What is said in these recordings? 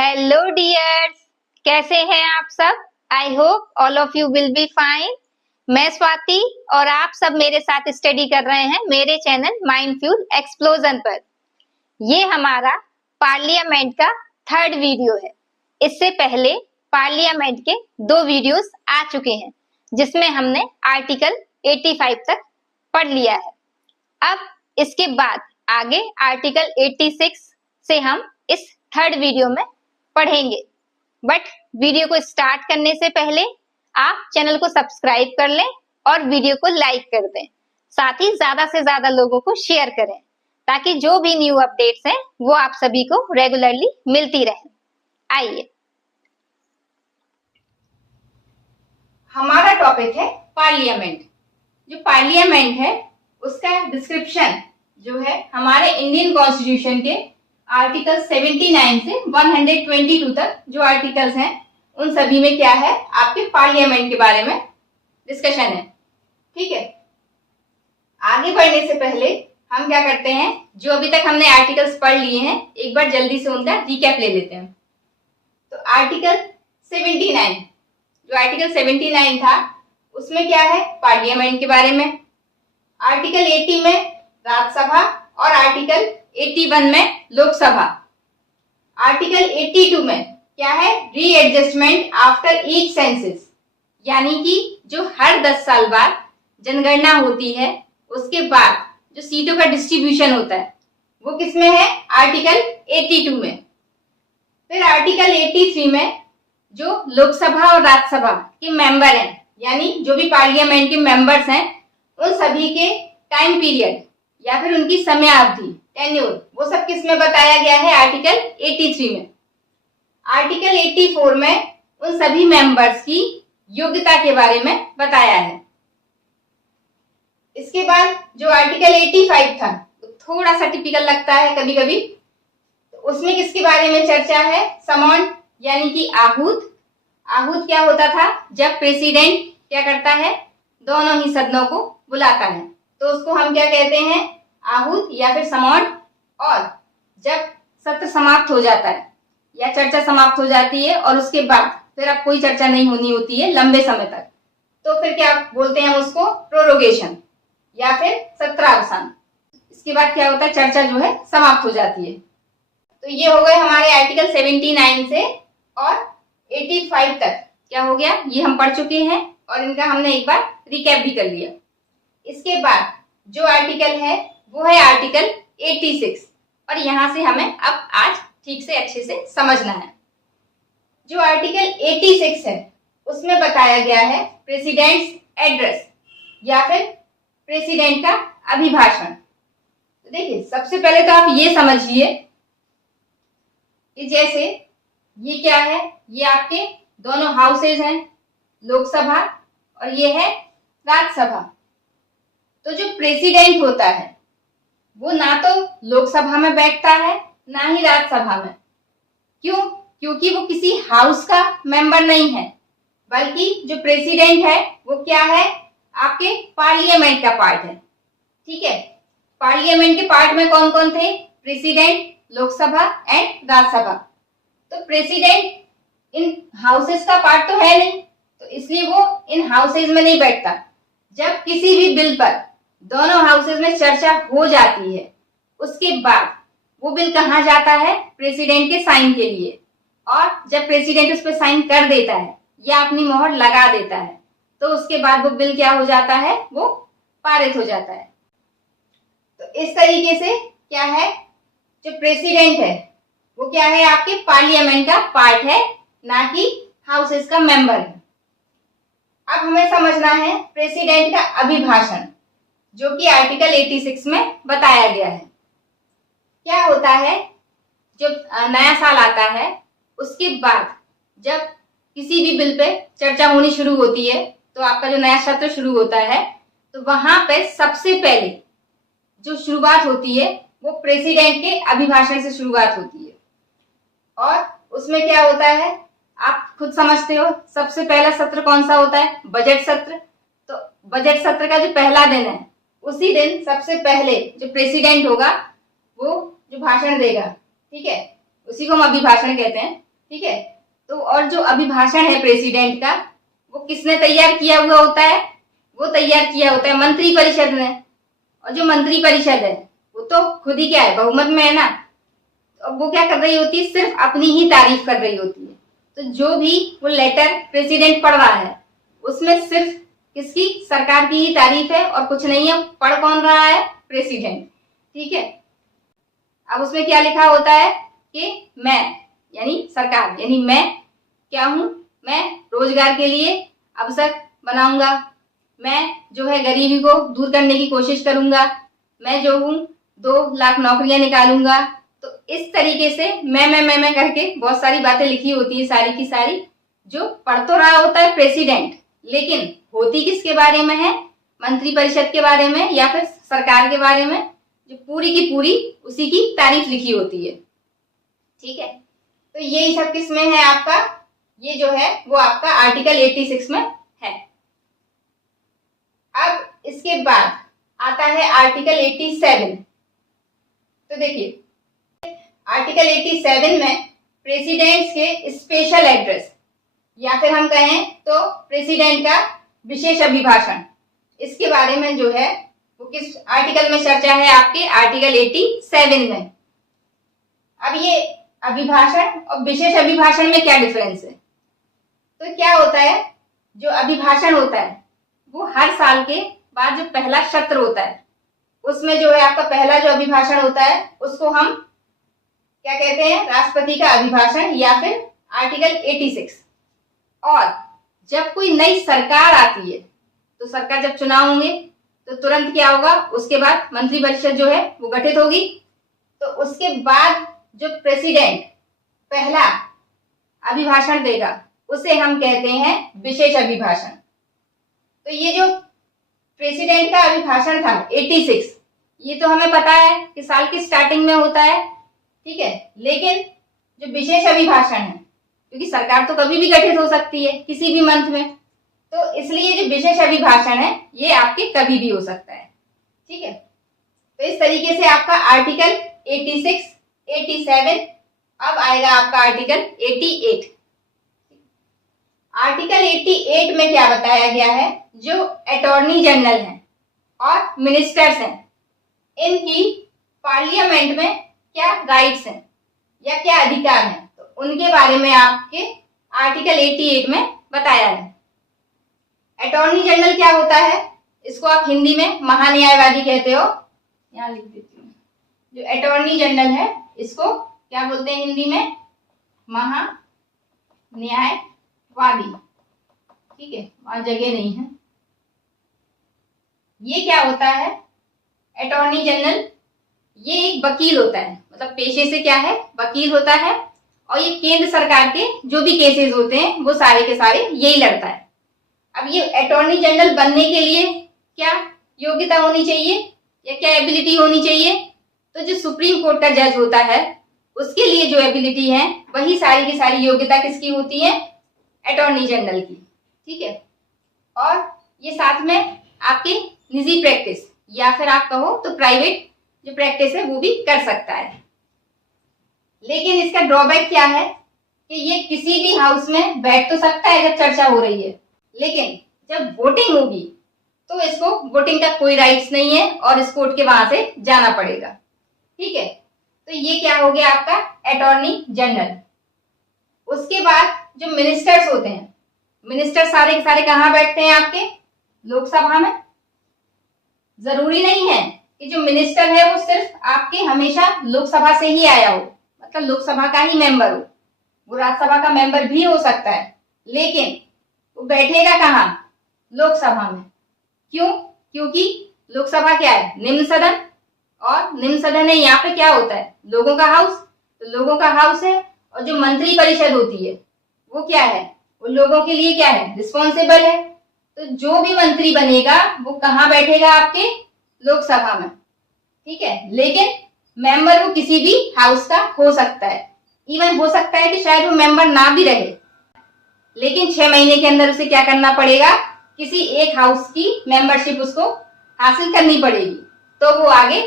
Hello dears, कैसे हैं आप सब। I hope all of you will be fine. मैं स्वाति और आप सब मेरे साथ स्टडी कर रहे हैं मेरे चैनल माइंडफ्यूल एक्सप्लोजन पर। ये हमारा पार्लियामेंट का थर्ड वीडियो है। इससे पहले पार्लियामेंट के 2 वीडियोस आ चुके हैं जिसमें हमने आर्टिकल 85 तक पढ़ लिया है। अब इसके बाद आगे आर्टिकल 86 से हम इस थर्ड वीडियो में पढ़ेंगे। बट वीडियो को स्टार्ट करने से पहले आप चैनल को सब्सक्राइब कर लें और वीडियो को लाइक कर दें। साथ ही ज्यादा से ज्यादा लोगों को शेयर करें ताकि जो भी न्यू अपडेट्स हैं वो आप सभी को रेगुलरली मिलती रहे। आइए, हमारा टॉपिक है पार्लियामेंट। जो पार्लियामेंट है उसका डिस्क्रिप्शन जो है हमारे इंडियन कॉन्स्टिट्यूशन के आर्टिकल 79 से 122 तक जो आर्टिकल्स हैं उन सभी में क्या है, आपके पार्लियामेंट के बारे में डिस्कशन है। ठीक है, आगे बढ़ने से पहले हम क्या करते हैं, जो अभी तक हमने आर्टिकल्स पढ़ लिए हैं एक बार जल्दी से उनका रिकैप ले लेते हैं। तो आर्टिकल 79, जो आर्टिकल 79 था उसमें क्या है, पार्लियामेंट के बारे में। आर्टिकल 80 में राज्यसभा और आर्टिकल 81 में लोकसभा। आर्टिकल 82 में क्या है, रीएडजस्टमेंट आफ्टर ईच सेंसस, यानी कि जो हर 10 साल बाद जनगणना होती है उसके बाद जो सीटों का डिस्ट्रीब्यूशन होता है वो किसमें है, आर्टिकल 82 में। फिर आर्टिकल 83 में जो लोकसभा और राज्यसभा के मेंबर हैं, यानी जो भी पार्लियामेंट के मेंबर्स हैं उन सभी के टाइम पीरियड या फिर उनकी समयावधि, टेन्योर, वो सब किस में बताया गया है, आर्टिकल 83 में। आर्टिकल 84 में उन सभी मेंबर्स की योग्यता के बारे में बताया है। इसके बाद जो आर्टिकल 85 था थोड़ा सा टिपिकल लगता है कभी कभी, उसमें किसके बारे में चर्चा है, समॉन यानी कि आहूत। आहूत क्या होता था, जब प्रेसिडेंट क्या करता है, दोनों ही सदनों को बुलाता है तो उसको हम क्या कहते हैं, आहूत या फिर समॉन। और जब सत्र समाप्त हो जाता है या चर्चा समाप्त हो जाती है और उसके बाद फिर अब कोई चर्चा नहीं होनी होती है लंबे समय तक, तो फिर क्या बोलते हैं उसको, प्रोरोगेशन या फिर सत्रावसान। इसके बाद क्या होता है, चर्चा जो है समाप्त हो जाती है। तो ये हो गए हमारे आर्टिकल 79 से और 85 तक क्या हो गया, ये हम पढ़ चुके हैं और इनका हमने एक बार रिकैप भी कर लिया। इसके बाद जो आर्टिकल है वो है आर्टिकल 86 और यहां से हमें अब आज ठीक से अच्छे से समझना है। जो आर्टिकल 86 है उसमें बताया गया है प्रेसिडेंट्स एड्रेस या फिर प्रेसिडेंट का अभिभाषण। तो देखिए, सबसे पहले तो आप ये समझिए कि जैसे ये क्या है, ये आपके दोनों हाउसेज हैं, लोकसभा और ये है राज्यसभा। तो जो प्रेसिडेंट होता है वो ना तो लोकसभा में बैठता है ना ही राज्यसभा में। क्यों? क्योंकि वो किसी हाउस का मेंबर नहीं है, बल्कि जो प्रेसिडेंट है वो क्या है, आपके पार्लियामेंट का पार्ट है। ठीक है, पार्लियामेंट के पार्ट में कौन कौन थे, प्रेसिडेंट, लोकसभा एंड राज्यसभा। तो प्रेसिडेंट इन हाउसेस का पार्ट तो है नहीं, तो इसलिए वो इन हाउसेज में नहीं बैठता। जब किसी भी बिल पर दोनों हाउसेज में चर्चा हो जाती है उसके बाद वो बिल कहाँ जाता है, प्रेसिडेंट के साइन के लिए। और जब प्रेसिडेंट उस पर साइन कर देता है या अपनी मोहर लगा देता है तो उसके बाद वो बिल क्या हो जाता है, वो पारित हो जाता है। तो इस तरीके से क्या है, जो प्रेसिडेंट है वो क्या है, आपके पार्लियामेंट का पार्ट है, ना कि हाउसेस का मेंबर है। अब हमें समझना है प्रेसिडेंट का अभिभाषण, जो कि आर्टिकल 86 में बताया गया है। क्या होता है, जब नया साल आता है उसके बाद जब किसी भी बिल पे चर्चा होनी शुरू होती है तो आपका जो नया सत्र शुरू होता है तो वहां पे सबसे पहले जो शुरुआत होती है वो प्रेसिडेंट के अभिभाषण से शुरुआत होती है। और उसमें क्या होता है, आप खुद समझते हो, सबसे पहला सत्र कौन सा होता है, बजट सत्र। तो बजट सत्र का जो पहला दिन है उसी दिन सबसे पहले जो प्रेसिडेंट होगा वो जो भाषण देगा, ठीक है, उसी को हम अभिभाषण कहते हैं। ठीक है। तो और जो अभिभाषण है प्रेसिडेंट का, वो किसने तैयार किया हुआ होता है? वो तैयार किया होता है मंत्री परिषद ने। और जो मंत्री परिषद है वो तो खुद ही क्या है, बहुमत में है ना। तो अब वो क्या कर रही होती है, सिर्फ अपनी ही तारीफ कर रही होती है। तो जो भी वो लेटर प्रेसिडेंट पढ़ रहा है उसमें सिर्फ किसकी, सरकार की ही तारीफ है और कुछ नहीं है। पढ़ कौन रहा है? प्रेसिडेंट। ठीक है। अब उसमें क्या लिखा होता है कि मैं यानी सरकार यानी मैं क्या हूं, मैं रोजगार के लिए अवसर बनाऊंगा, मैं जो है गरीबी को दूर करने की कोशिश करूंगा, मैं जो हूं 2 लाख नौकरियां निकालूंगा। तो इस तरीके से मैं करके बहुत सारी बातें लिखी होती है, सारी की सारी। जो पढ़ तो रहा होता है प्रेसिडेंट, लेकिन होती किसके बारे में है? मंत्री परिषद के बारे में या फिर सरकार के बारे में, जो पूरी की पूरी उसी की तारीफ लिखी होती है। ठीक है। तो यही सब किस में है आपका, ये जो है वो आपका आर्टिकल 86 में है। अब इसके बाद आता है आर्टिकल 87। तो देखिए आर्टिकल 87 में प्रेसिडेंट्स के स्पेशल एड्रेस या फिर हम कहें तो प्रेसिडेंट का विशेष अभिभाषण, इसके बारे में जो है वो किस आर्टिकल में चर्चा है? आपके आर्टिकल 87 में। अब ये अभिभाषण और विशेष अभिभाषण में क्या डिफरेंस है? तो क्या होता है, जो अभिभाषण होता है वो हर साल के बाद जो पहला सत्र होता है उसमें जो है आपका पहला जो अभिभाषण होता है उसको हम क्या कहते हैं? राष्ट्रपति का अभिभाषण या फिर आर्टिकल 86। और जब कोई नई सरकार आती है तो सरकार जब चुनाव होंगे तो तुरंत क्या होगा, उसके बाद मंत्रिपरिषद जो है वो गठित होगी। तो उसके बाद जो प्रेसिडेंट पहला अभिभाषण देगा उसे हम कहते हैं विशेष अभिभाषण। तो ये जो प्रेसिडेंट का अभिभाषण था 86, ये तो हमें पता है कि साल की स्टार्टिंग में होता है। ठीक है। लेकिन जो विशेष अभिभाषण है, क्योंकि सरकार तो कभी भी गठित हो सकती है किसी भी मंथ में, तो इसलिए जो विशेष अभिभाषण है ये आपके कभी भी हो सकता है। ठीक है। तो इस तरीके से आपका आर्टिकल 86, 87, अब आएगा आपका आर्टिकल 88। आर्टिकल 88 में क्या बताया गया है, जो अटॉर्नी जनरल हैं और मिनिस्टर्स हैं, इनकी पार्लियामेंट में क्या राइट्स हैं या क्या अधिकार हैं, तो उनके बारे में आपके आर्टिकल 88 में बताया है। अटॉर्नी जनरल क्या होता है? इसको आप हिंदी में महान्यायवादी कहते हो, यहां लिख देती हूँ। जो अटॉर्नी जनरल है इसको क्या बोलते हैं हिंदी में? महान्यायवादी। ठीक है, वहां जगह नहीं है। ये क्या होता है? अटॉर्नी जनरल ये एक वकील होता है, मतलब पेशे से क्या है, वकील होता है। और ये केंद्र सरकार के जो भी केसेस होते हैं वो सारे के सारे यही लड़ता है। अब ये अटॉर्नी जनरल बनने के लिए क्या योग्यता होनी चाहिए या क्या एबिलिटी होनी चाहिए? तो जो सुप्रीम कोर्ट का जज होता है उसके लिए जो एबिलिटी है वही सारी की सारी योग्यता किसकी होती है? अटॉर्नी जनरल की। ठीक है। और ये साथ में आपकी निजी प्रैक्टिस या फिर आप कहो तो प्राइवेट जो प्रैक्टिस है वो भी कर सकता है। लेकिन इसका ड्रॉबैक क्या है कि ये किसी भी हाउस में बैठ तो सकता है जब चर्चा हो रही है, लेकिन जब वोटिंग होगी तो इसको वोटिंग का कोई राइट्स नहीं है और इस कोर्ट के वहां से जाना पड़ेगा। ठीक है। तो ये क्या हो गया आपका अटॉर्नी जनरल। उसके बाद जो मिनिस्टर्स होते हैं, मिनिस्टर सारे के सारे कहाँ बैठते हैं आपके? लोकसभा में। जरूरी नहीं है कि जो मिनिस्टर है वो सिर्फ आपके हमेशा लोकसभा से ही आया हो, मतलब लोकसभा का ही मेंबर हो। वो राज्यसभा का मेंबर भी हो सकता है, लेकिन वो बैठेगा कहाँ? लोकसभा में। क्यों? क्योंकि लोकसभा क्या है? निम्न सदन। और निम्न सदन है, यहाँ पे क्या होता है? लोगों का हाउस। तो लोगों का हाउस है। और जो मंत्री परिषद होती है वो क्या है? वो लोगों के लिए क्या है? रिस्पॉन्सिबल है। तो जो भी मंत्री बनेगा वो कहाँ बैठेगा? आपके लोकसभा में। ठीक है। लेकिन मेंबर वो किसी भी हाउस का हो सकता है। इवन हो सकता है कि शायद वो मेंबर ना भी रहे, लेकिन 6 महीने के अंदर उसे क्या करना पड़ेगा? किसी एक हाउस की मेंबरशिप उसको हासिल करनी पड़ेगी, तो वो आगे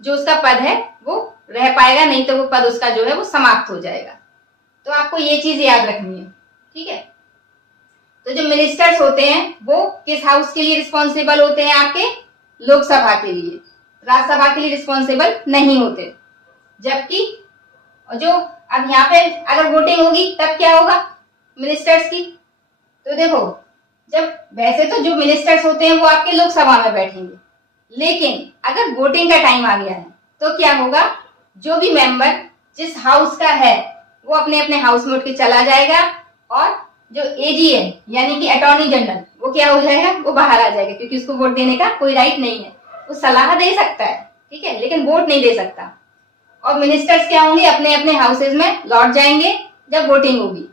जो उसका पद है वो रह पाएगा, नहीं तो वो पद उसका जो है वो समाप्त हो जाएगा। तो आपको ये चीज याद रखनी है, ठीक है। तो जो मिनिस्टर्स होते हैं वो किस हाउस के लिए रिस्पॉन्सिबल होते हैं? आपके लोकसभा के लिए, राज्यसभा के लिए रिस्पॉन्सिबल नहीं होते। जबकि जो अब यहाँ पे अगर वोटिंग होगी तब क्या होगा मिनिस्टर्स की? तो देखो, जब वैसे तो जो मिनिस्टर्स होते हैं वो आपके लोकसभा में बैठेंगे, लेकिन अगर वोटिंग का टाइम आ गया है तो क्या होगा, जो भी मेंबर जिस हाउस का है वो अपने अपने हाउस में उठ के चला जाएगा, और जो एजी है यानी कि अटॉर्नी जनरल वो क्या हो जाएगा, वो बाहर आ जाएगा, क्योंकि उसको वोट देने का कोई राइट नहीं है। वो सलाह दे सकता है, ठीक है, लेकिन वोट नहीं दे सकता। और मिनिस्टर्स क्या होंगे, अपने अपने हाउसेज में लौट जाएंगे जब वोटिंग होगी,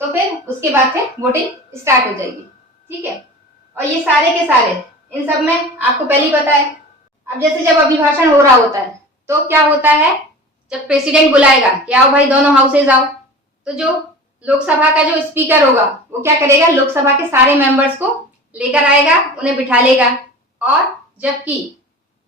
तो फिर उसके बाद फिर वोटिंग स्टार्ट हो जाएगी, ठीक है। और ये सारे के सारे इन सब में आपको पहले ही पता है। अब जैसे जब अभिभाषण हो रहा होता है तो क्या होता है, जब प्रेसिडेंट बुलाएगा कि आओ भाई दोनों हाउसेज आओ, तो जो लोकसभा का जो स्पीकर होगा वो क्या करेगा, लोकसभा के सारे मेंबर्स को लेकर आएगा, उन्हें बिठा लेगा। और जबकि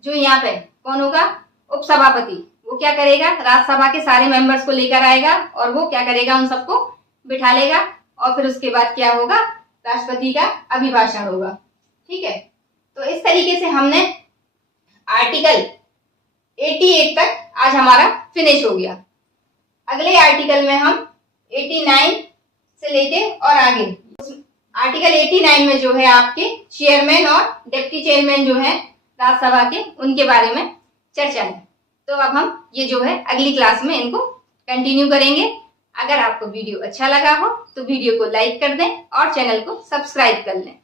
जो यहाँ पे कौन होगा, उपसभापति, वो क्या करेगा, राज्यसभा के सारे मेंबर्स को लेकर आएगा और वो क्या करेगा, उन सबको बिठा लेगा। और फिर उसके बाद क्या होगा, राष्ट्रपति का अभिभाषण होगा, ठीक है। तो इस तरीके से हमने आर्टिकल 88 तक आज हमारा फिनिश हो गया। अगले आर्टिकल में हम 89 से लेके और आगे, आर्टिकल 89 में जो है आपके चेयरमैन और डिप्टी चेयरमैन जो है राज्यसभा के, उनके बारे में चर्चा है। तो अब हम ये जो है अगली क्लास में इनको कंटिन्यू करेंगे। अगर आपको वीडियो अच्छा लगा हो तो वीडियो को लाइक कर दें और चैनल को सब्सक्राइब कर लें।